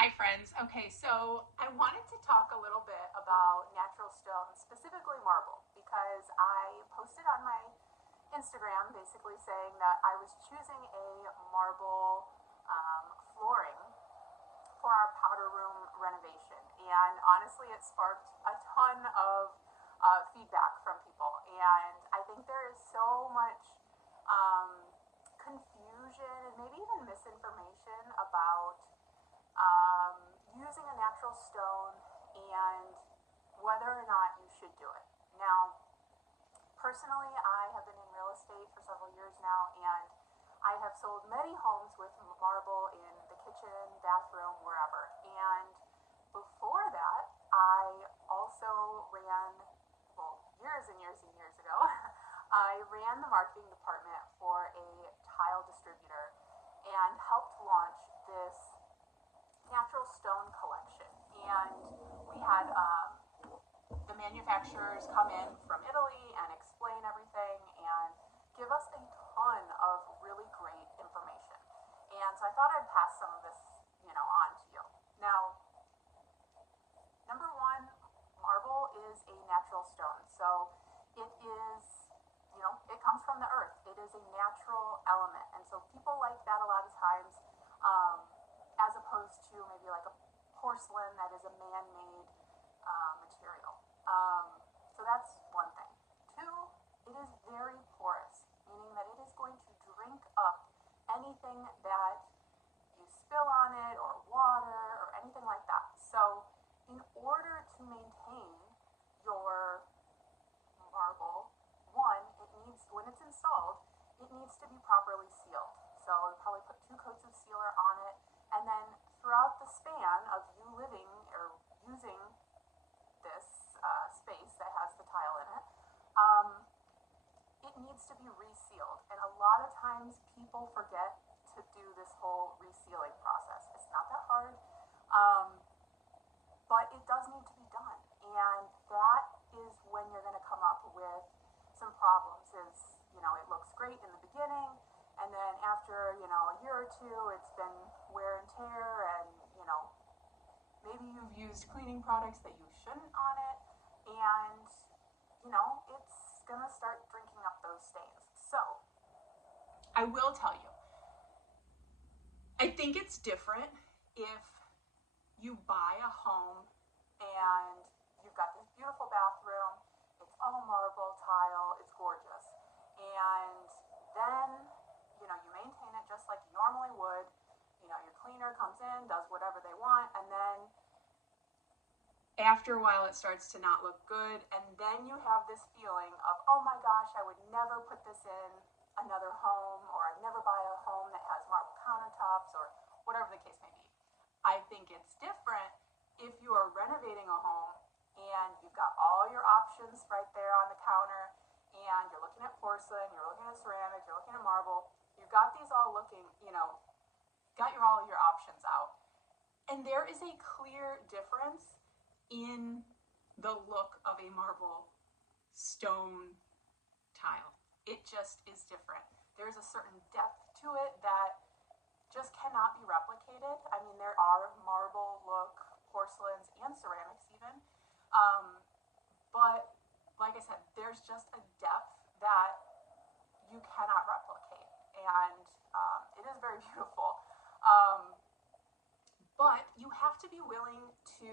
Hi friends. Okay, so I wanted to talk a little bit about natural stones, specifically marble, because I posted on my Instagram basically saying that I was choosing a marble flooring for our powder room renovation. And honestly, it sparked a ton of feedback from people. And I think there is so much confusion and maybe even misinformation about using a natural stone and whether or not you should do it. Now, personally, I have been in real estate for several years now, and I have sold many homes with marble in the kitchen, bathroom, wherever. And before that, I also ran, well, years and years and years ago, I ran the marketing department for a tile distributor and helped launch this natural stone collection. And we had the manufacturers come in from Italy and explain everything and give us a ton of really great information. And so I thought I'd pass some of this, on to you. Now, number one, marble is a natural stone. So it is, it comes from the earth. It is a natural element. And so people like that a lot of times, as opposed to maybe like a porcelain that is a man-made material. So that's one thing. Two, it is very porous, meaning that it is going to drink up anything that you spill on it or water or anything like that. So in order to maintain your marble, one, it needs, when it's installed, it needs to be properly sealed. So you probably put 2 coats of sealer on it, and then throughout the span of you living or using this space that has the tile in it, it needs to be resealed. And a lot of times people forget to do this whole resealing process. It's not that hard, but it does need to be done. And that is when you're going to come up with some problems. It looks great in the beginning, and then after, a year or two, it's been wear and tear, and, maybe you've used cleaning products that you shouldn't on it, and, it's gonna start drinking up those stains. So, I will tell you, I think it's different if you buy a home and you've got this beautiful bathroom, it's all marble tile, it's gorgeous. And then, you maintain it just like you normally would. Your cleaner comes in, does whatever they want, and then after a while it starts to not look good, and then you have this feeling of, oh my gosh, I would never put this in another home, or I'd never buy a home that has marble countertops, or whatever the case may be. I think it's different if you are renovating a home and you've got all your options right there on the counter, and you're looking at porcelain, you're looking at ceramic, you're looking at marble, you've got these all looking, got all your options out. And there is a clear difference in the look of a marble stone tile. It just is different. There's a certain depth to it that just cannot be replicated. I mean, there are marble look porcelains and ceramics even. But like I said, there's just a depth that you cannot replicate. And it is very beautiful. But you have to be willing to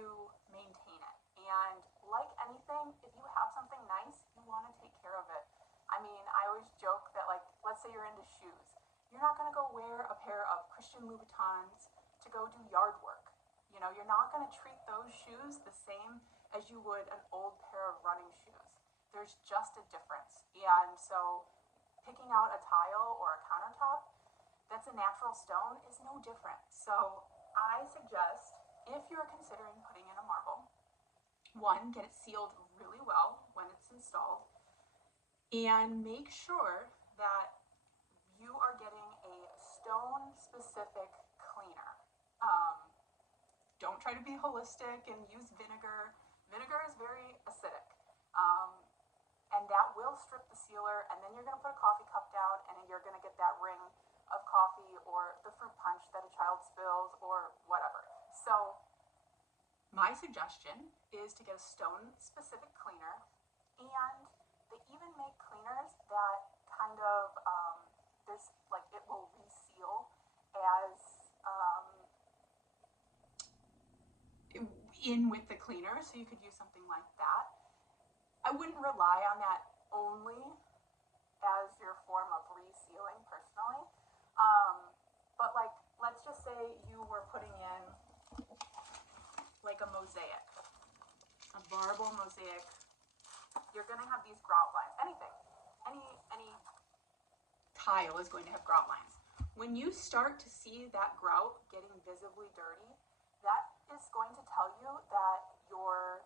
maintain it. And like anything, if you have something nice, you want to take care of it. I mean, I always joke that, like, let's say you're into shoes. You're not going to go wear a pair of Christian Louboutins to go do yard work. You're not going to treat those shoes the same as you would an old pair of running shoes. There's just a difference. And so picking out a tile or a countertop that's a natural stone is no different. So I suggest, if you're considering putting in a marble, one, get it sealed really well when it's installed, and make sure that you are getting a stone-specific cleaner. Don't try to be holistic and use vinegar. Vinegar is very acidic, and that will strip the sealer, and then you're going to put a coffee cup down, and you're going to get that ring of coffee or the fruit punch that a child spills or whatever. So my suggestion is to get a stone-specific cleaner, and they even make cleaners that kind of, there's like, it will reseal as in with the cleaner, so you could use something like that. I wouldn't rely on that only as your form of resealing personally, but like, let's just say you were putting in like a mosaic, a marble mosaic. You're going to have these grout lines. Anything, any tile is going to have grout lines. When you start to see that grout getting visibly dirty, that is going to tell you that your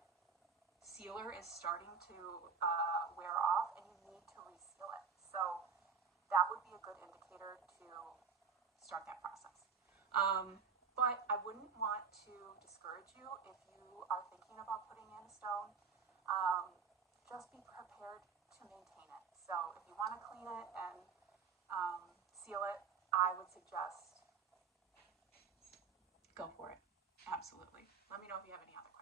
sealer is starting to wear off and you need to reseal it. So that would be a good indicator to start that process. But I wouldn't want to discourage you if you are thinking about putting in a stone. Just be prepared to maintain it. So if you want to clean it and seal it, I would suggest go for it. Absolutely. Let me know if you have any other questions.